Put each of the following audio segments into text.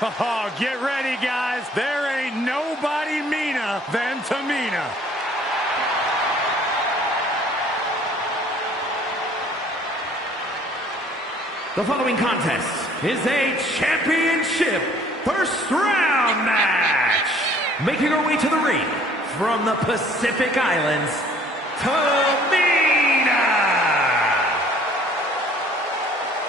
Oh, get ready, guys. There ain't nobody meaner than Tamina. The following contest is a championship first round match. Making her way to the ring from the Pacific Islands, Tamina.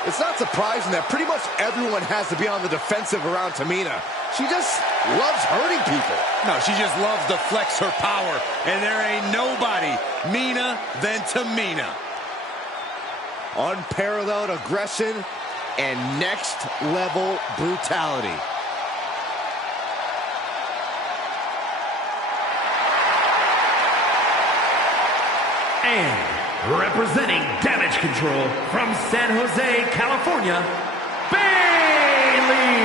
It's not surprising that pretty much everyone has to be on the defensive around Tamina. She just loves hurting people. No, she just loves to flex her power. And there ain't nobody meaner than Tamina. Unparalleled aggression and next-level brutality. And representing Damage Control from San Jose, California, Bayley.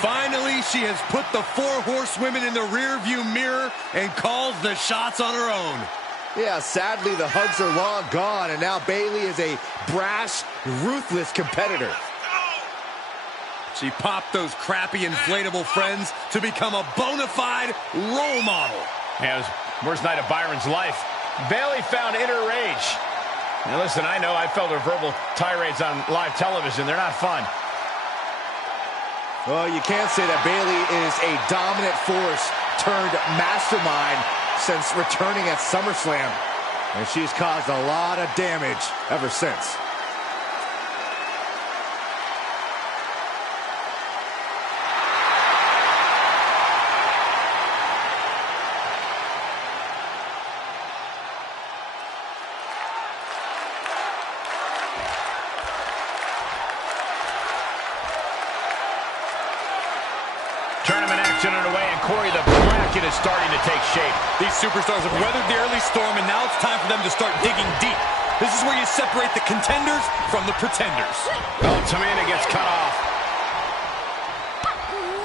Finally, she has put the 4 horsewomen in the rearview mirror and calls the shots on her own. Yeah, sadly, the hugs are long gone, and now Bayley is a brash, ruthless competitor. She popped those crappy inflatable friends to become a bona fide role model. Yeah, it was the worst night of Byron's life. Bayley found inner rage. Now listen, I know I felt her verbal tirades on live television. They're not fun. Well, you can't say that Bayley is a dominant force turned mastermind since returning at SummerSlam. And she's caused a lot of damage ever since. Tournament action underway, and Corey, the bracket is starting to take shape. These superstars have weathered the early storm, and now it's time for them to start digging deep. This is where you separate the contenders from the pretenders. Oh, Tamina gets cut off.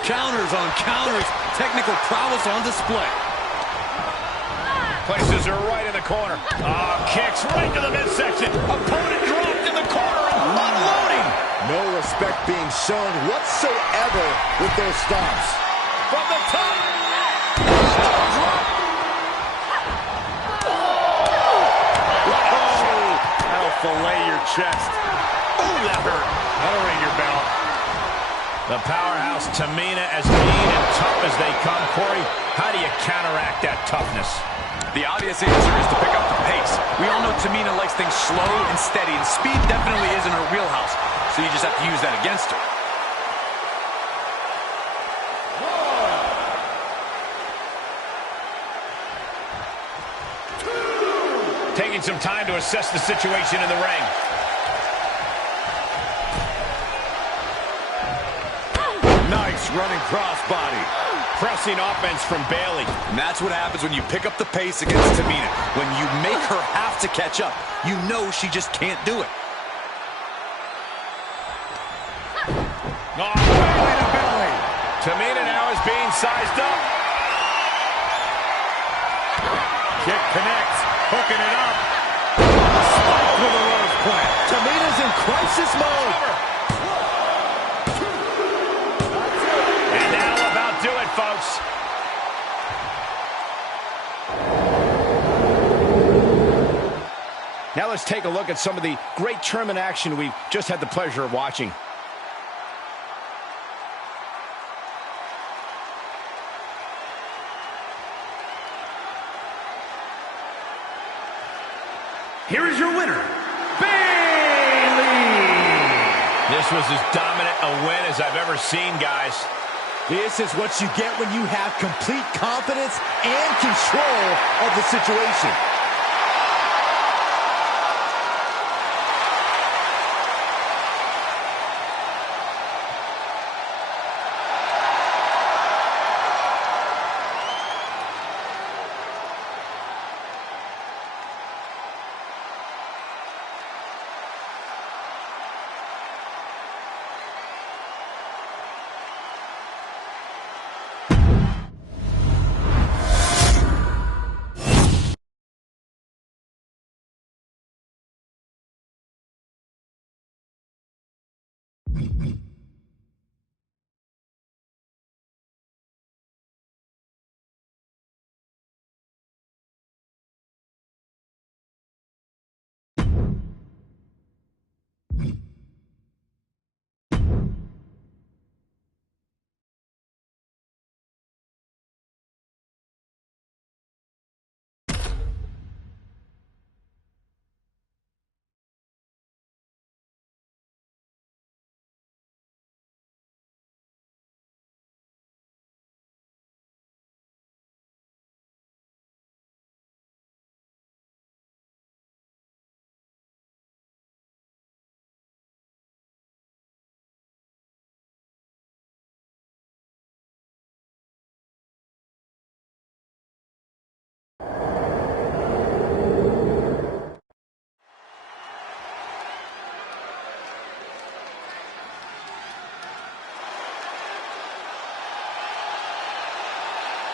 Counters on counters, technical prowess on display. Places her right in the corner. Oh, kicks right to the midsection. Opponent dropped in the corner and unloading. No respect being shown whatsoever with those stomps. From the top. That'll fillet your chest. Oh, that hurt. That'll ring your bell. The powerhouse Tamina, as mean and tough as they come. Corey, how do you counteract that toughness? The obvious answer is to pick up the pace. We all know Tamina likes things slow and steady, and speed definitely isn't her wheelhouse. So you just have to use that against her. Taking some time to assess the situation in the ring. Nice running crossbody. Pressing offense from Bayley. And that's what happens when you pick up the pace against Tamina. When you make her have to catch up, you know she just can't do it. Oh, belly to belly. Tamina now is being sized up. Kick connects, hooking it up. Spike with a rose plant. Tamina's in crisis mode. And that'll about do it, folks. Now let's take a look at some of the great tournament action we've just had the pleasure of watching. Here is your winner, Bayley. This was as dominant a win as I've ever seen, guys. This is what you get when you have complete confidence and control of the situation.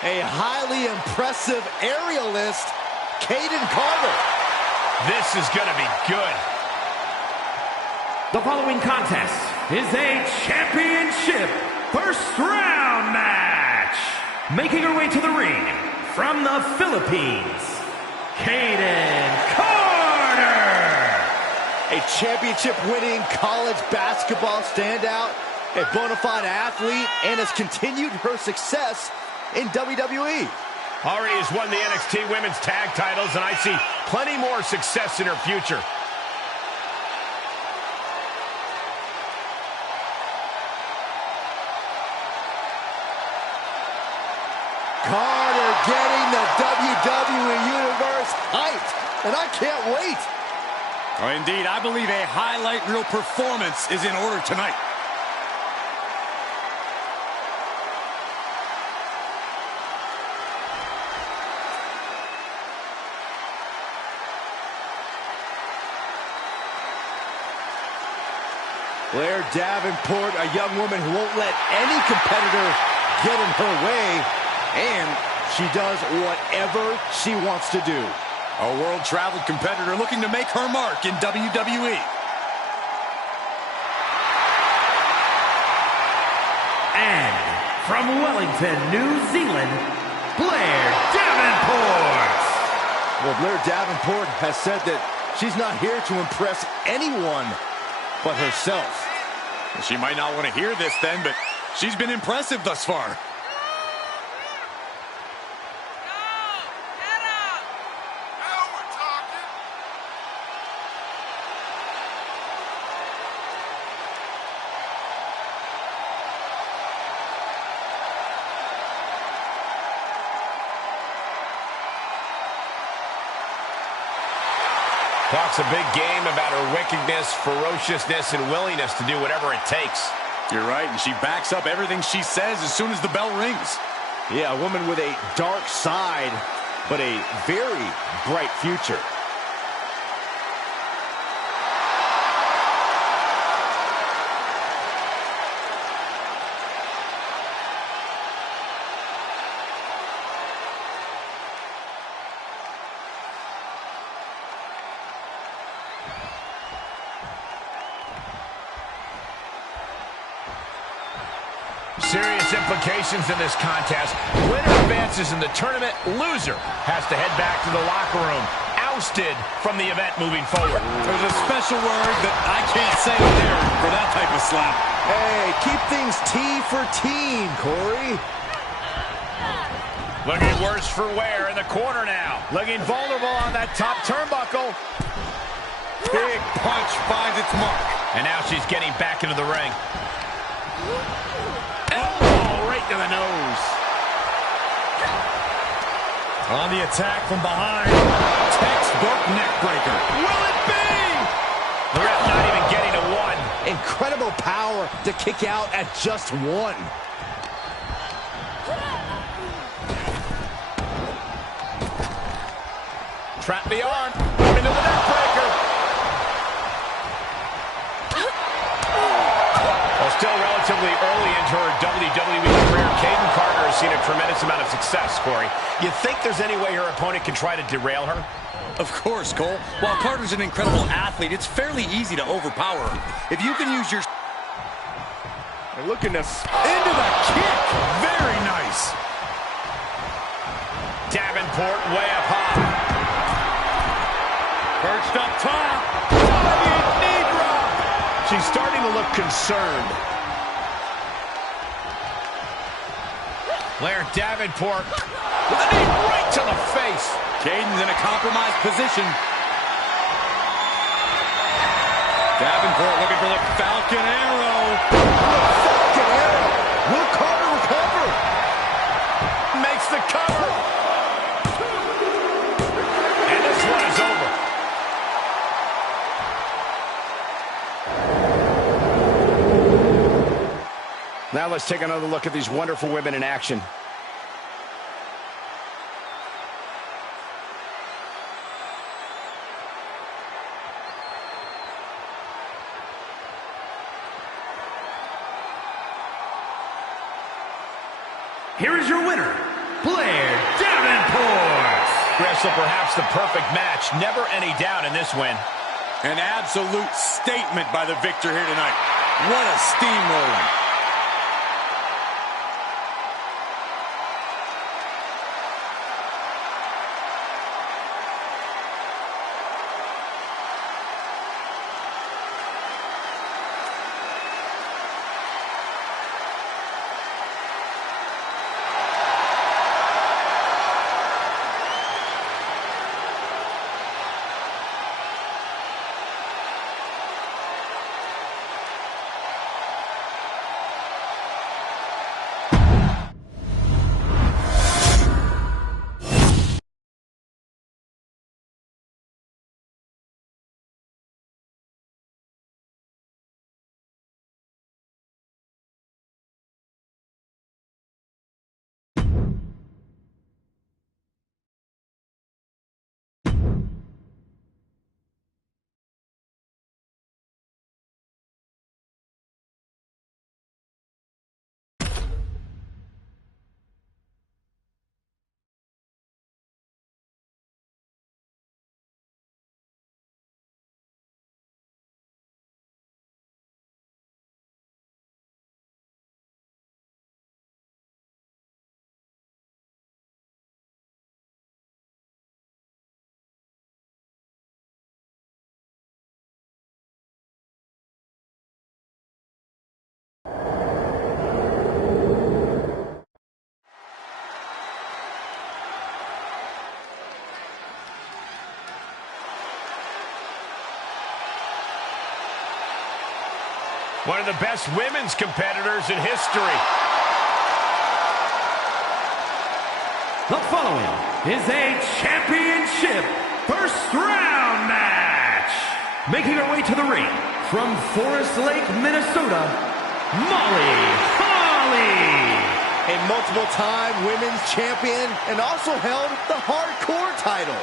a highly impressive aerialist, Kaden Carter. This is going to be good. The following contest is a championship first round match. Making her way to the ring from the Philippines, Kaden Carter. A championship-winning college basketball standout, a bona fide athlete, and has continued her success in WWE. Already has won the NXT Women's Tag titles, and I see plenty more success in her future. Carter getting the WWE Universe hyped, and I can't wait. Oh, indeed, I believe a highlight reel performance is in order tonight. Blair Davenport, a young woman who won't let any competitor get in her way, and she does whatever she wants to do. A world-traveled competitor looking to make her mark in WWE. And from Wellington, New Zealand, Blair Davenport. Well, Blair Davenport has said that she's not here to impress anyone but herself. She might not want to hear this then, but she's been impressive thus far. Talks a big game about her wickedness, ferociousness, and willingness to do whatever it takes. You're right, and she backs up everything she says as soon as the bell rings. Yeah, a woman with a dark side, but a very bright future. Serious implications in this contest. Winner advances in the tournament. Loser has to head back to the locker room. Ousted from the event moving forward. There's a special word that I can't say there for that type of slap. Hey, keep things T for teen, Corey. Looking worse for wear in the corner now. Looking vulnerable on that top turnbuckle. Big punch finds its mark. And now she's getting back into the ring. Elbow right to the nose. On the attack from behind. Textbook neck breaker. Will it be? The ref not even getting to one. Incredible power to kick out at just one. Trap the arm. Into the neck breaker. Well, still relatively early into her WWE career, Kaden Carter has seen a tremendous amount of success, Corey. You think there's any way her opponent can try to derail her? Of course, Cole. While Carter's an incredible athlete, it's fairly easy to overpower her. If you can use your... And look at this. Into the kick. Very nice. Davenport way up high. Perched up top. Diving knee drop. She's starting to look concerned. Blair Davenport with a knee right to the face. Caden's in a compromised position. Davenport looking for the Falcon Arrow. Falcon Arrow. Will Carter recover? Makes the cover. And this one is over. Now let's take another look at these wonderful women in action. Here is your winner, Blair Davenport. Wrestle perhaps the perfect match. Never any doubt in this win. An absolute statement by the victor here tonight. What a steamroller. One of the best women's competitors in history. The following is a championship first round match. Making her way to the ring from Forest Lake, Minnesota, Molly Holly. A multiple-time women's champion and also held the hardcore title.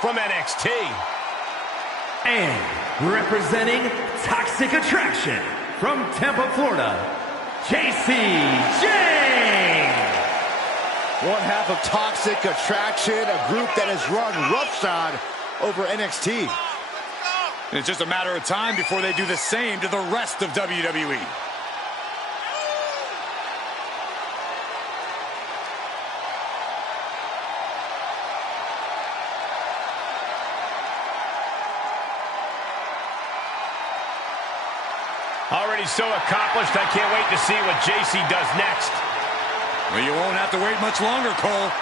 From NXT. And representing Toxic Attraction from Tampa, Florida, JC Jane. One half of Toxic Attraction, a group that has run roughshod over NXT. And it's just a matter of time before they do the same to the rest of WWE. Already so accomplished, I can't wait to see what JC does next. Well, you won't have to wait much longer, Cole.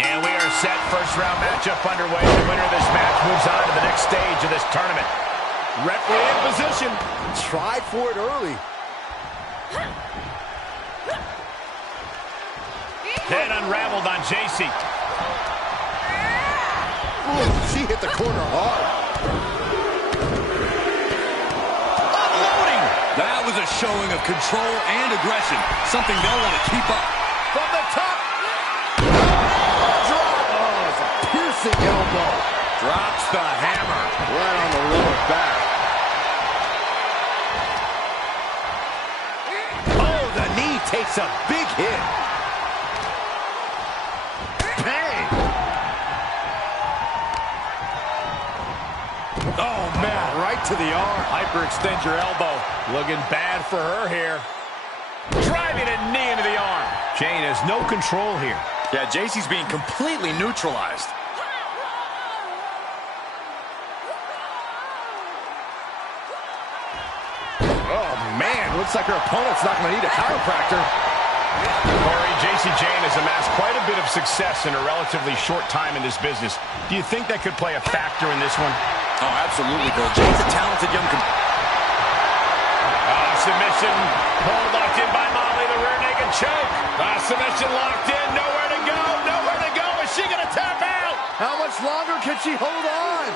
And we are set. First round matchup underway. The winner of this match moves on to the next stage of this tournament. Referee in position. Tried for it early. Then unraveled on JC. Ooh, she hit the corner hard. Unloading! That was a showing of control and aggression. Something they'll want to keep up. From the top. Drop. Oh, it's a piercing elbow. Drops the hammer. Right on the lower back. Oh, the knee takes a big hit. Bang! Oh, man. Right to the arm. Hyperextend your elbow. Looking bad for her here. Driving a knee into the arm. Jane has no control here. Yeah, JC's being completely neutralized. Oh, man. Looks like her opponent's not going to need a chiropractor. Corey, Jacy Jayne has amassed quite a bit of success in a relatively short time in this business. Do you think that could play a factor in this one? Oh, absolutely, Bill. Jayne's a talented young Submission. Hold locked in by Molly, the rear naked choke. Submission locked in. Nowhere to go. Nowhere to go. Is she going to tap out? How much longer can she hold on?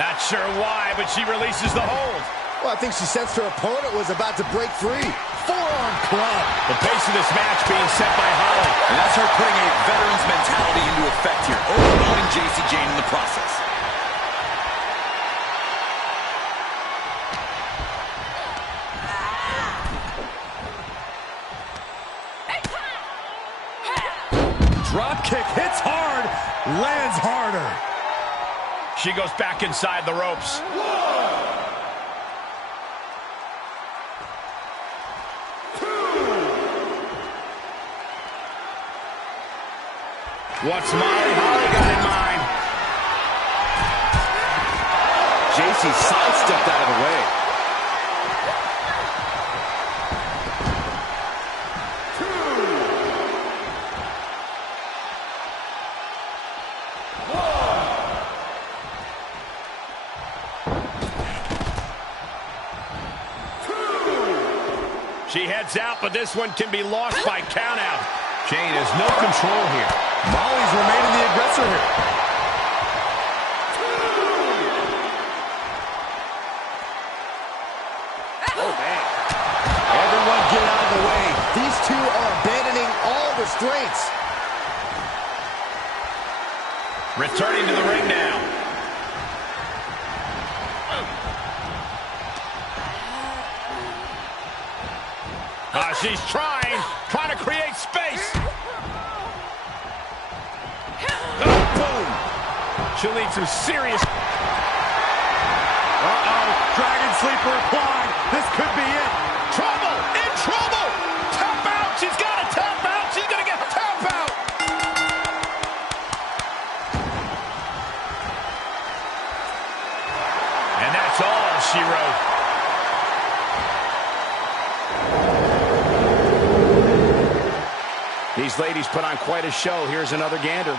Not sure why, but she releases the hold. Well, I think she sensed her opponent was about to break free. Forearm club. The pace of this match being set by Holly. And that's her putting a veteran's mentality into effect here, overwhelming Jacy Jayne in the process. Drop kick hits hard, lands harder. She goes back inside the ropes. What's Molly Holly got in mind? Jacy sidestepped out of the way. She heads out, but this one can be lost by countout. Jayne has no control here. Molly's remaining the aggressor here. Oh, man. Everyone get out of the way. These two are abandoning all restraints. Returning to the ring now. She's trying to create space. Oh, boom. She'll need some serious... Dragon sleeper applied. This could be it. Trouble! In trouble! Tap out! She's got to tap out! She's going to get a tap out! And that's all she wrote. These ladies put on quite a show. Here's another gander.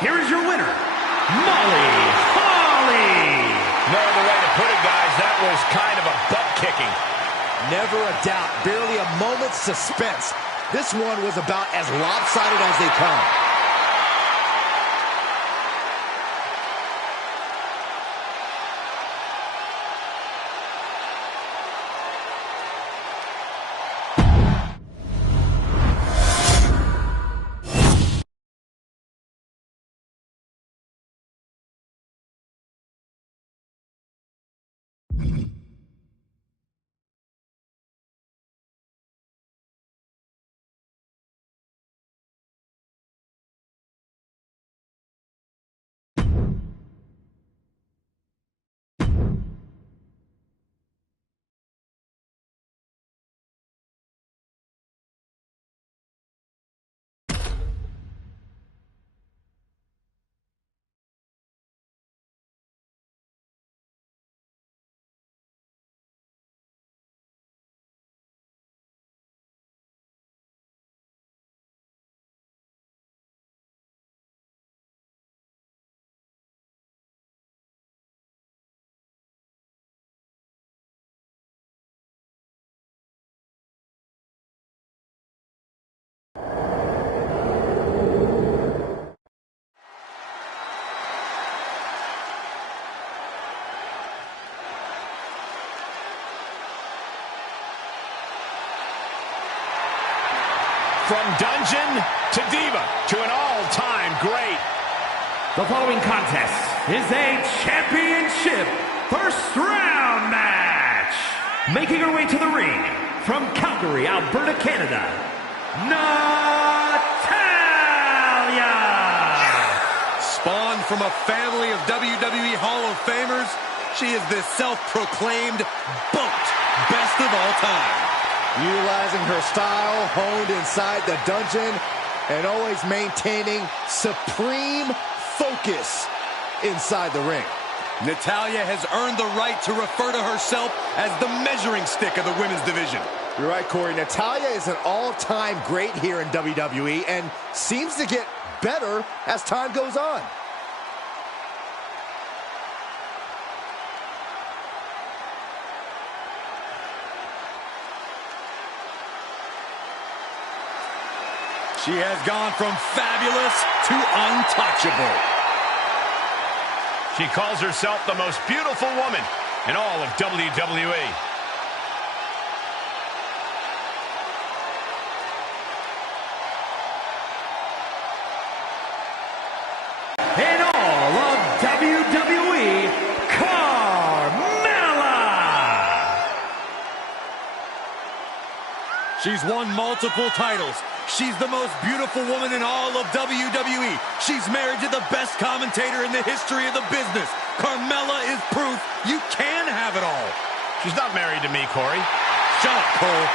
Here is your winner, Molly Holly. No other way to put it, guys. That was kind of a butt-kicking. Never a doubt, barely a moment's suspense. This one was about as lopsided as they come. From dungeon to diva to an all-time great. The following contest is a championship first round match. Making her way to the ring from Calgary, Alberta, Canada, Natalya. Spawned from a family of WWE Hall of Famers, she is the self-proclaimed GOAT, best of all time. Utilizing her style, honed inside the dungeon, and always maintaining supreme focus inside the ring. Natalya has earned the right to refer to herself as the measuring stick of the women's division. You're right, Corey. Natalya is an all-time great here in WWE and seems to get better as time goes on. She has gone from fabulous to untouchable. She calls herself the most beautiful woman in all of WWE. In all of WWE, Carmella! She's won multiple titles. She's the most beautiful woman in all of WWE. She's married to the best commentator in the history of the business. Carmella is proof you can have it all. She's not married to me, Corey. Shut up, Cole.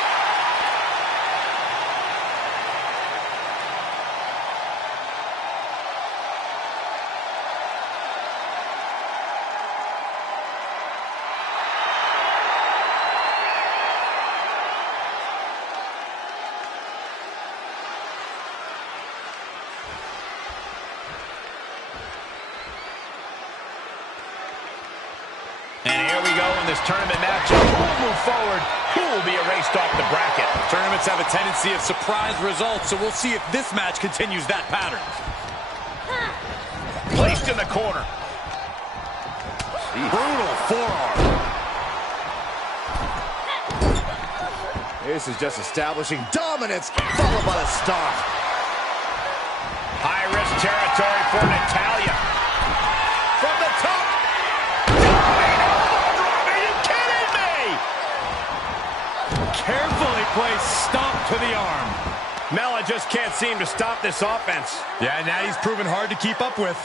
And here we go in this tournament matchup. Who will move forward? Who will be erased off the bracket? Tournaments have a tendency of surprise results, so we'll see if this match continues that pattern. Placed in the corner. Brutal forearm. This is just establishing dominance, followed by a stomp. High-risk territory for Natalya. From the top. Carefully placed stomp to the arm. Mella just can't seem to stop this offense. Yeah, now he's proven hard to keep up with.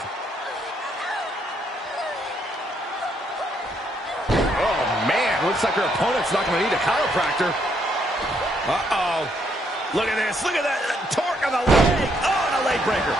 Oh, man. Looks like her opponent's not going to need a chiropractor. Uh-oh. Look at this. Look at that torque on the leg. Oh, and a leg breaker.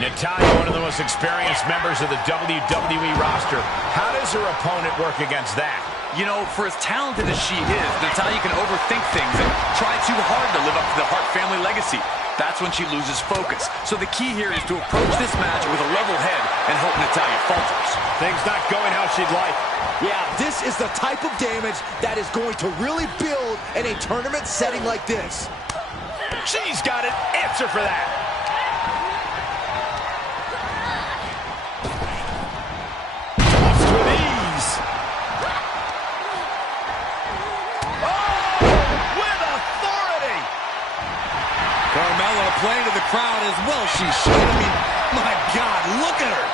Natalya, one of the most experienced members of the WWE roster. How does her opponent work against that? You know, for as talented as she is, Natalya can overthink things and try too hard to live up to the Hart family legacy. That's when she loses focus. So the key here is to approach this match with a level head and hope Natalya falters. Things not going how she'd like. Yeah, this is the type of damage that is going to really build in a tournament setting like this. She's got an answer for that. Carmella playing to the crowd as well she should. I mean, my God, look at her.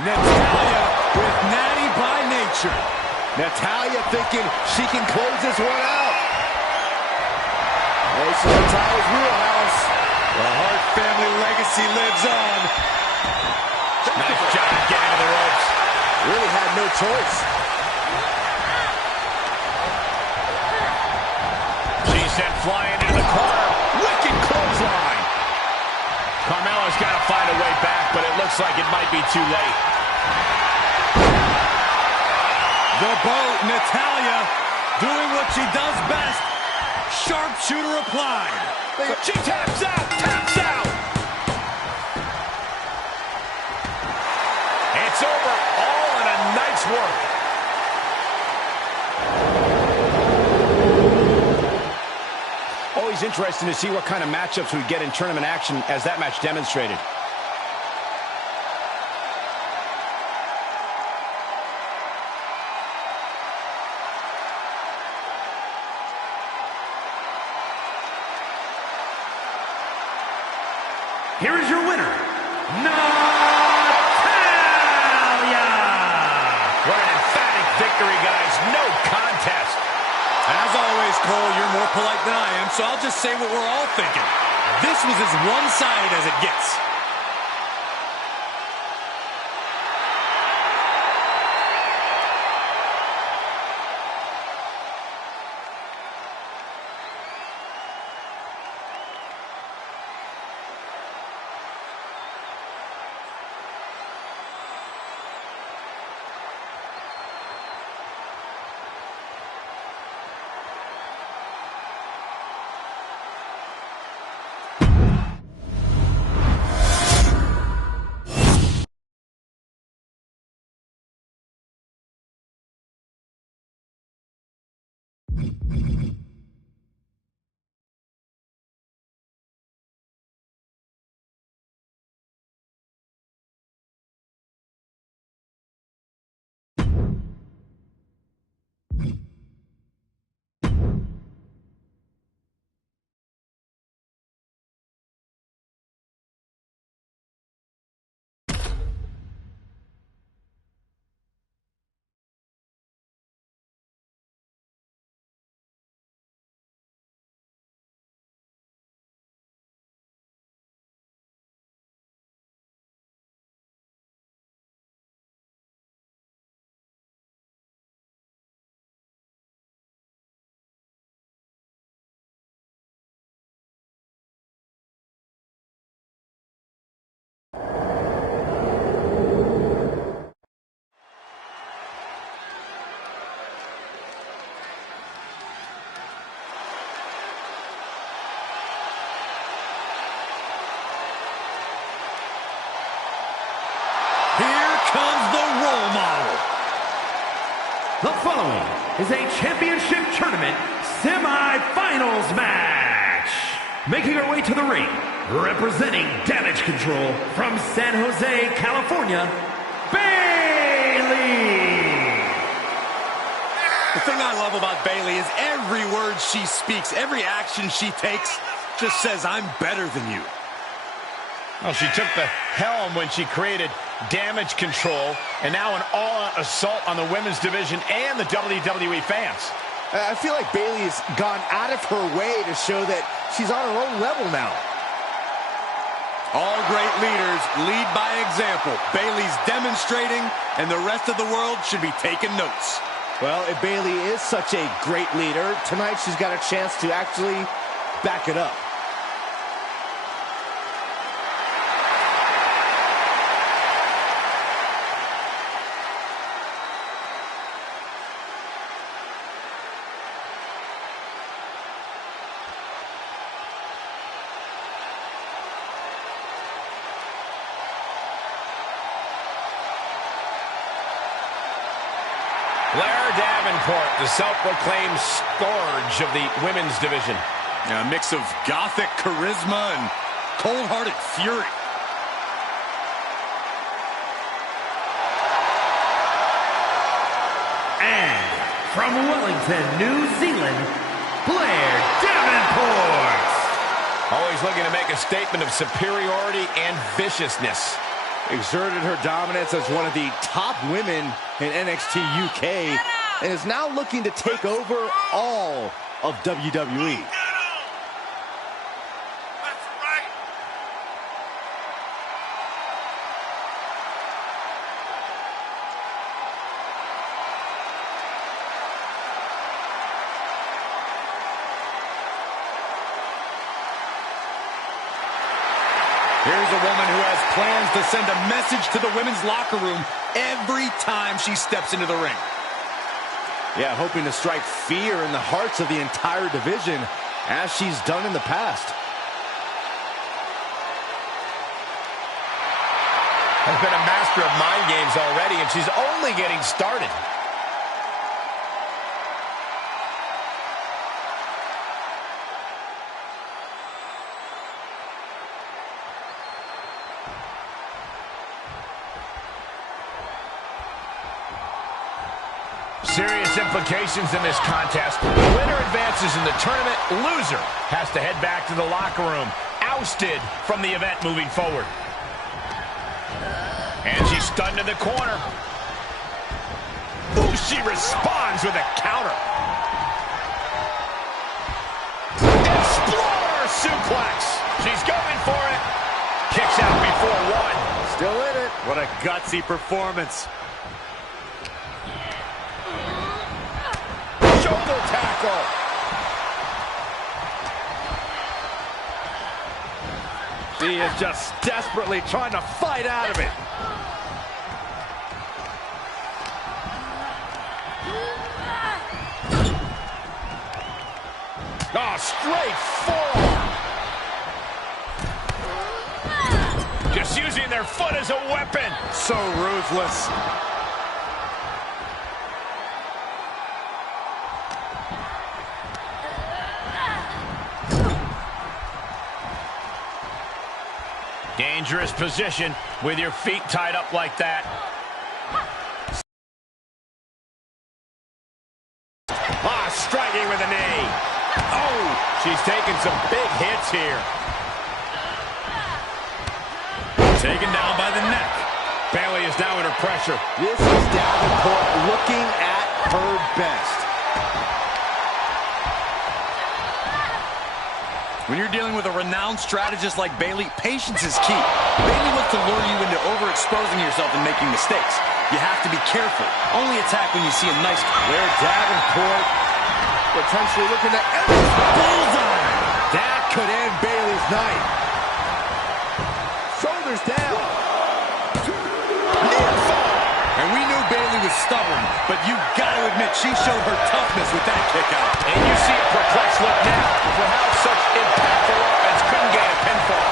Natalya with natty by nature. Natalya thinking she can close this one out. This is Natalya's wheelhouse. The Hart family legacy lives on. Nice job getting to the ropes. Really had no choice. Sent flying into the corner. Wicked clothesline. Carmella's got to find a way back, but it looks like it might be too late. The boat, Natalya, doing what she does best. Sharpshooter applied. She taps out, taps out. It's over, all in a night's work. Always interesting to see what kind of matchups we get in tournament action, as that match demonstrated. Here is your winner, Natalya! What an emphatic victory, guys. No contest. As always, Cole, you're more polite than I am, so I'll just say what we're all thinking. This was as one-sided as it gets. The following is a championship tournament semi-finals match. Making her way to the ring, representing Damage Control from San Jose, California, Bayley. The thing I love about Bayley is every word she speaks, every action she takes just says, I'm better than you. Well, she took the helm when she created Damage Control, and now an all-out assault on the women's division and the WWE fans. I feel like Bayley's gone out of her way to show that she's on her own level now. All great leaders lead by example. Bayley's demonstrating, and the rest of the world should be taking notes. Well, if Bayley is such a great leader, tonight she's got a chance to actually back it up. Blair Davenport, the self-proclaimed scourge of the women's division. A mix of gothic charisma and cold-hearted fury. And from Wellington, New Zealand, Blair Davenport. Always looking to make a statement of superiority and viciousness. Exerted her dominance as one of the top women in NXT UK and is now looking to take over all of WWE. Here's a woman who has plans to send a message to the women's locker room every time she steps into the ring. Yeah, hoping to strike fear in the hearts of the entire division, as she's done in the past. Has been a master of mind games already, and she's only getting started. Serious implications in this contest. The winner advances in the tournament. Loser has to head back to the locker room, ousted from the event moving forward. And she's stunned in the corner. Ooh, she responds with a counter. Explorer suplex. She's going for it. Kicks out before one. Still in it. What a gutsy performance. Shoulder tackle. She is just desperately trying to fight out of it. Oh, straight forearm. Just using their foot as a weapon. So ruthless. dangerous position with your feet tied up like that. Striking with a knee. Oh, she's taking some big hits here. Taken down by the neck. Bayley is now under pressure. This is Davenport looking at her best. When you're dealing with a renowned strategist like Bayley, patience is key. Bayley wants to lure you into overexposing yourself and making mistakes. You have to be careful. Only attack when you see a nice... Where Davenport potentially looking to end this bullseye. That could end Bayley's night. Shoulders down. Near fall. And we knew Bayley was stubborn, but you got to admit she showed her toughness with that kick out. And you see a perplexed look now for how such impactful offense couldn't gain a pinfall.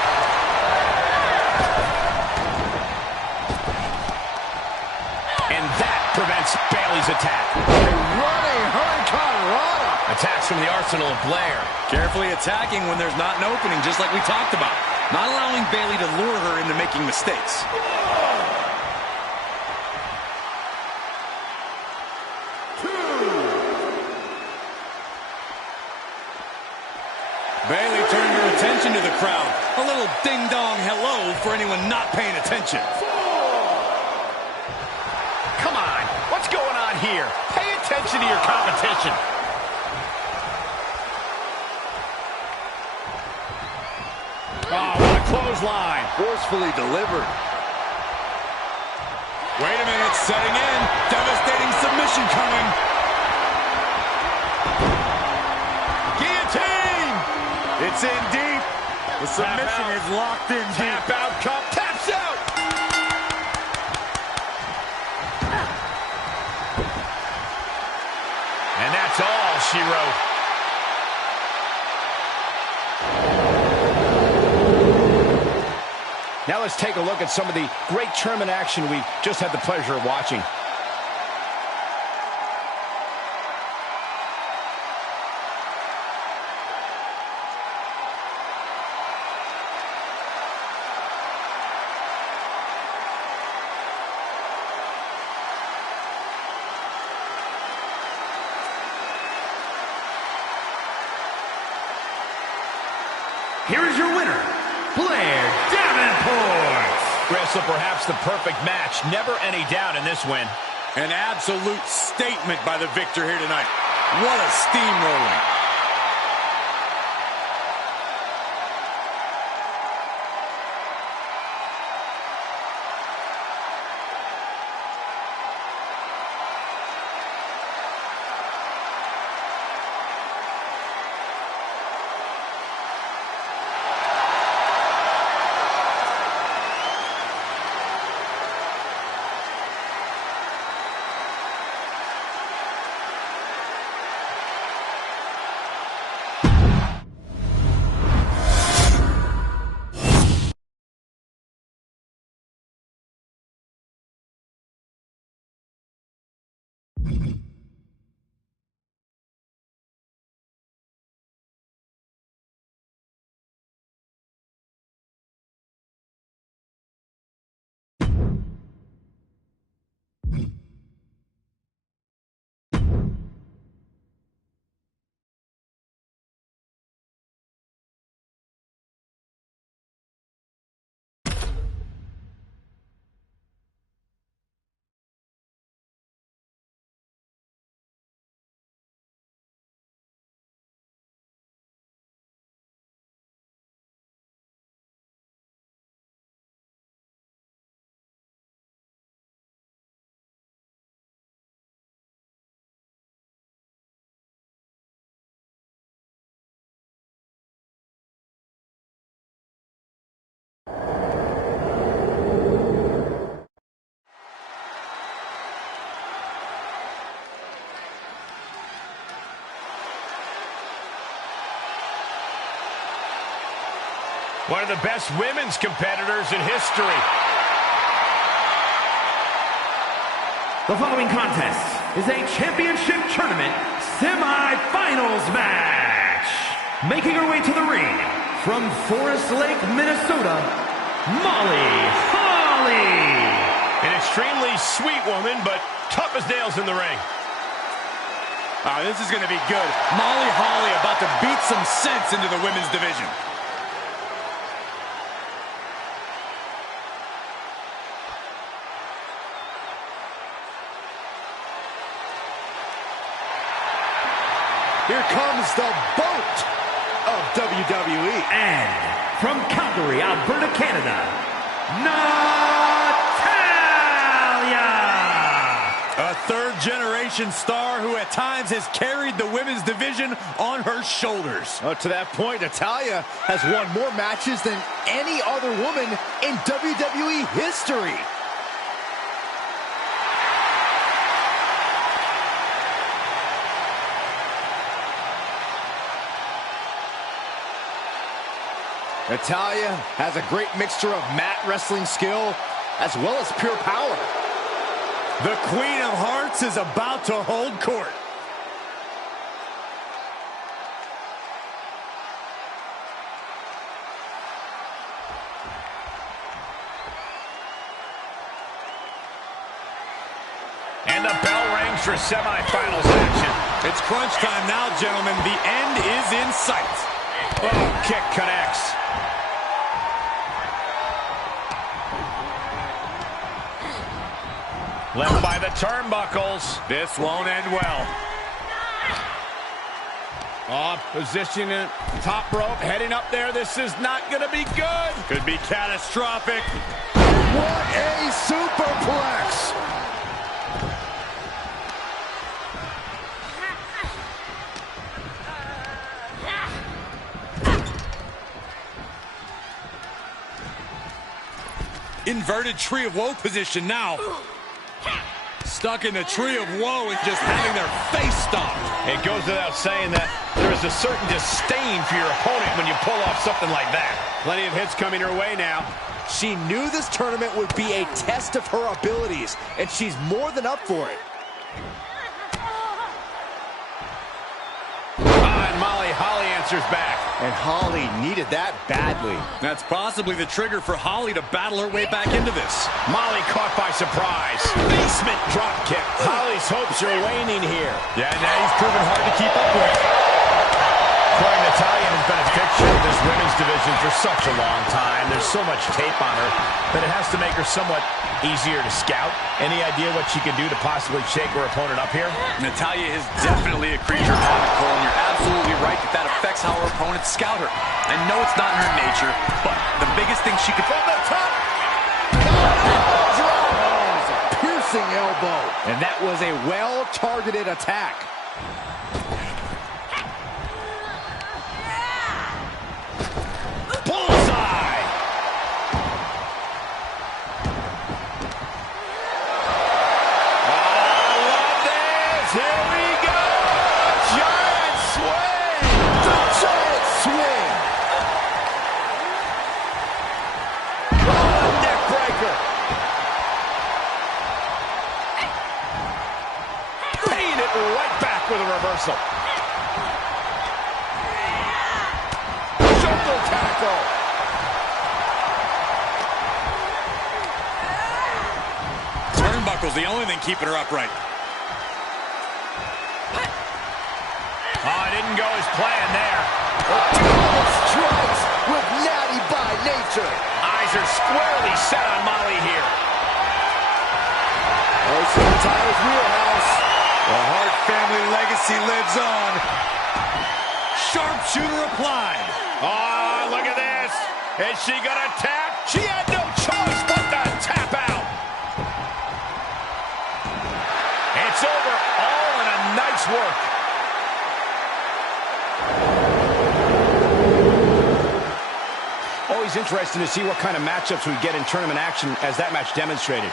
And that prevents Bayley's attack. A running hurricane rana. Attacks from the arsenal of Blair. Carefully attacking when there's not an opening, just like we talked about. Not allowing Bayley to lure her into making mistakes. Bayley turning her attention to the crowd. A little ding-dong hello for anyone not paying attention. Come on, what's going on here? Pay attention to your competition. Oh, what a clothesline. Forcefully delivered. Wait a minute, setting in. Devastating submission coming. Guillotine! It's in deep. The submission is locked in deep. Tap out, cup, taps out. And that's all she wrote. Now let's take a look at some of the great tournament action we just had the pleasure of watching. Here is your winner, Blair Davenport. Wrestle perhaps the perfect match. Never any doubt in this win. An absolute statement by the victor here tonight. What a steamrolling. One of the best women's competitors in history. The following contest is a championship tournament semi-finals match. Making her way to the ring from Forest Lake, Minnesota, Molly Holly. An extremely sweet woman, but tough as nails in the ring. This is going to be good. Molly Holly about to beat some sense into the women's division. Here comes the boat of WWE. And from Calgary, Alberta, Canada, Natalya. A third-generation star who at times has carried the women's division on her shoulders. To that point, Natalya has won more matches than any other woman in WWE history. Natalya has a great mixture of mat wrestling skill as well as pure power. The Queen of Hearts is about to hold court. And the bell rings for semifinals action. It's crunch time now, gentlemen. The end is in sight. Oh, kick connects. Left by the turnbuckles. This won't end well. Position top rope, heading up there. This is not going to be good. Could be catastrophic. What a superplex! Inverted Tree of Woe position now. Stuck in the Tree of Woe and just having their face stomped. It goes without saying that there is a certain disdain for your opponent when you pull off something like that. Plenty of hits coming her way now. She knew this tournament would be a test of her abilities, and she's more than up for it. And Molly Holly answers back. And Holly needed that badly. That's possibly the trigger for Holly to battle her way back into this. Molly caught by surprise. Basement drop kick. Holly's hopes are waning here. Yeah, now he's proven hard to keep up with. Corey, Natalya has been a fixture of this women's division for such a long time. There's so much tape on her that it has to make her somewhat easier to scout. Any idea what she can do to possibly shake her opponent up here? Natalya is definitely a creature of habit, Cole, and you're absolutely right that that affects how her opponents scout her. I know it's not in her nature, but the biggest thing she could... From the top! Piercing elbow. And that was a well-targeted attack. With a reversal. Shoulder tackle. Turnbuckle's the only thing keeping her upright. Oh, it didn't go as planned there. Strikes with natty by nature. Eyes are squarely set on Molly here. Oh, it's Natalya's wheelhouse. The Hart family legacy lives on. Sharpshooter applied. Oh, look at this. Is she gonna tap? She had no choice but to tap out. It's over, all in a nice work. Always interesting to see what kind of matchups we get in tournament action, as that match demonstrated.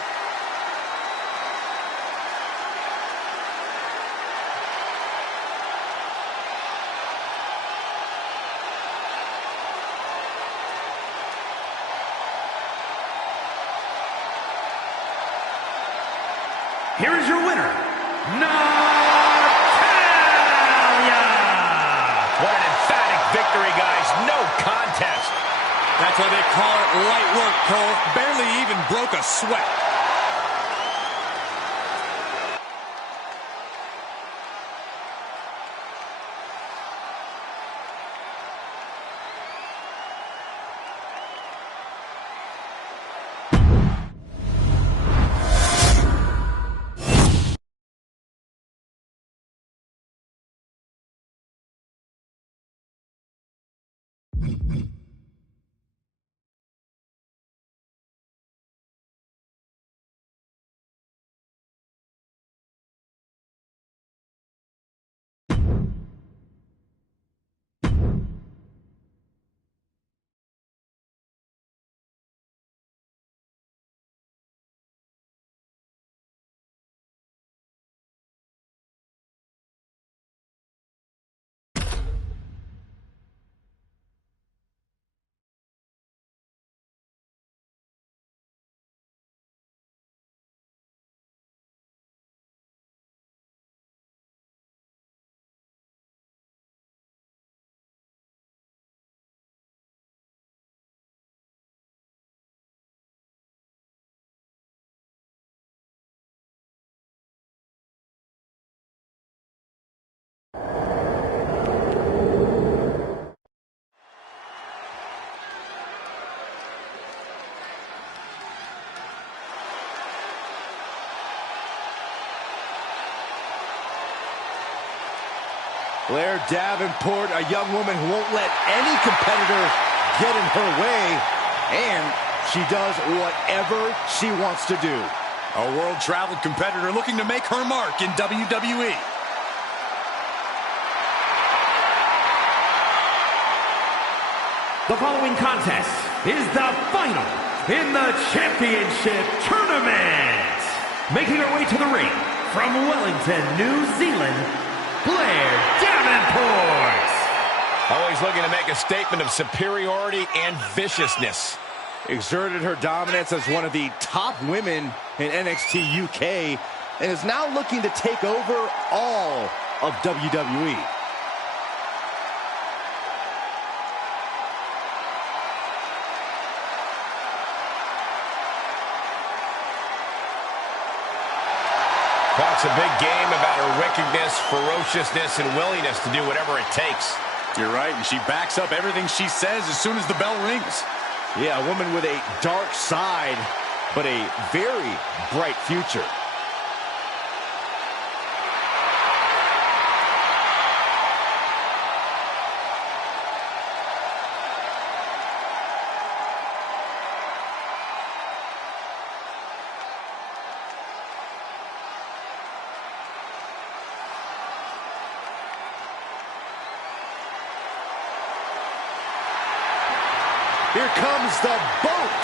Here is your winner, Natalya! What an emphatic victory, guys. No contest. That's why they call it light work, Cole. Barely even broke a sweat. Blair Davenport, a young woman who won't let any competitor get in her way, and she does whatever she wants to do. A world-traveled competitor looking to make her mark in WWE. The following contest is the final in the championship tournament. Making her way to the ring from Wellington, New Zealand, Blair Davenport. Always looking to make a statement of superiority and viciousness. Exerted her dominance as one of the top women in NXT UK and is now looking to take over all of WWE. Talks a big game about her wickedness, ferociousness, and willingness to do whatever it takes. You're right, and she backs up everything she says as soon as the bell rings. Yeah, a woman with a dark side, but a very bright future. Here comes the boat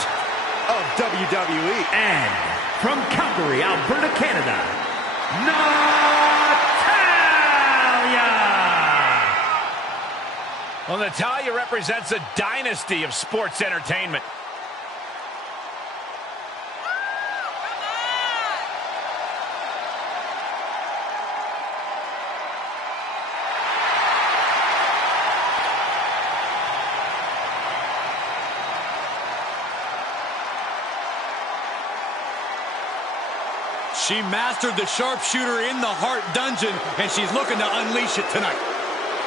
of WWE. And from Calgary, Alberta, Canada, Natalya! Well, Natalya represents a dynasty of sports entertainment. She mastered the sharpshooter in the Heart Dungeon, and she's looking to unleash it tonight.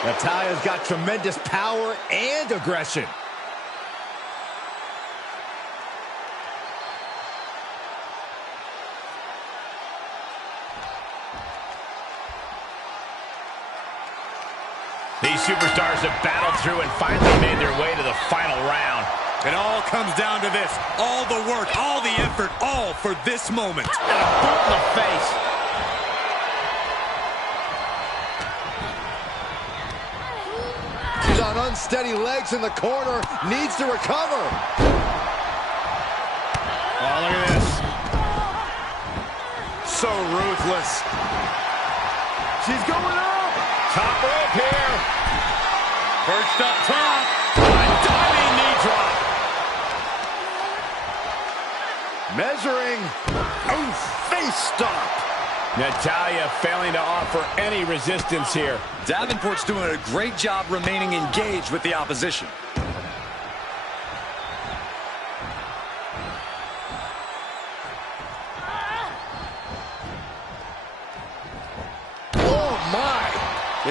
Natalya's got tremendous power and aggression. These superstars have battled through and finally made their way to the final round. It all comes down to this. All the work, all the effort, all for this moment. And a boot in the face. She's on unsteady legs in the corner, needs to recover. Oh, look at this. So ruthless. She's going up. Top rope here. Perched up top. A diving knee drop. Measuring. Oof, face stop. Natalya failing to offer any resistance here. Davenport's doing a great job remaining engaged with the opposition.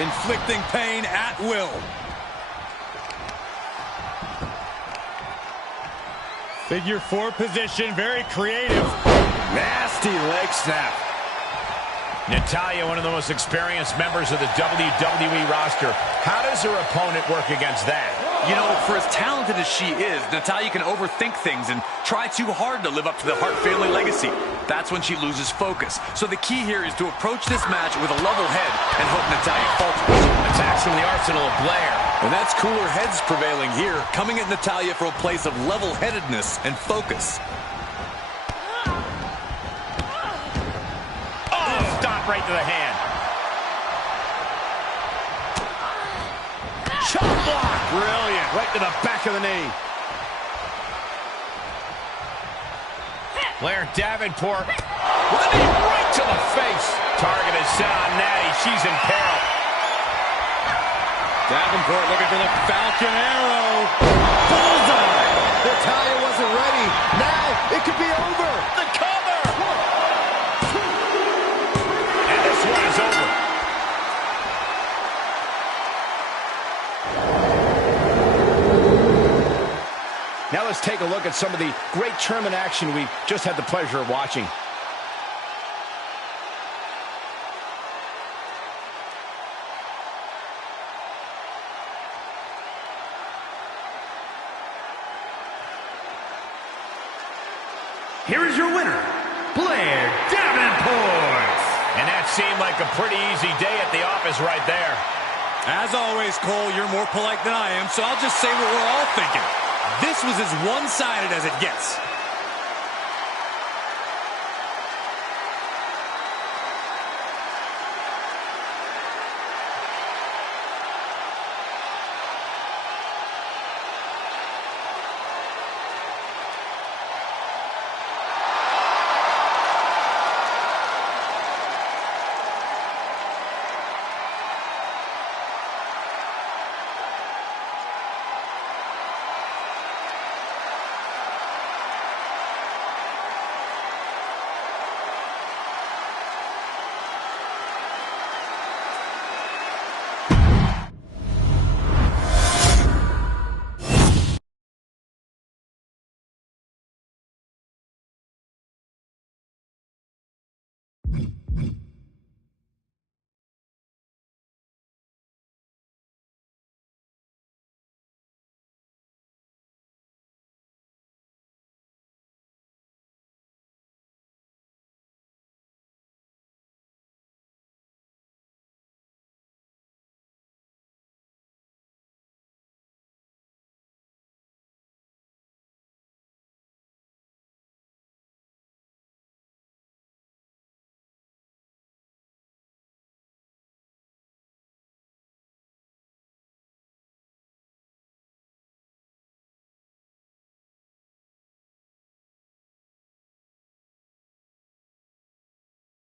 inflicting pain at will. Figure 4 position, very creative. Nasty leg snap. Natalya, one of the most experienced members of the WWE roster. How does her opponent work against that? You know, for as talented as she is, Natalya can overthink things and try too hard to live up to the Hart family legacy. That's when she loses focus. So the key here is to approach this match with a level head and hope Natalya falters. Attacks from the arsenal of Blair. And that's cooler heads prevailing here, coming at Natalya from a place of level-headedness and focus. Right to the hand. Chop block. Brilliant. Right to the back of the knee. Blair Davenport with a knee right to the face. Target is set on Natty. She's in peril. Davenport looking for the Falcon Arrow. Bullseye. Natalya wasn't ready. Now it could be over. The cover. And this one is over. Now let's take a look at some of the great tournament action we just had the pleasure of watching. Here is your winner, Blair Davenport. And that seemed like a pretty easy day at the office right there. As always, Cole, you're more polite than I am, so I'll just say what we're all thinking. This was as one-sided as it gets.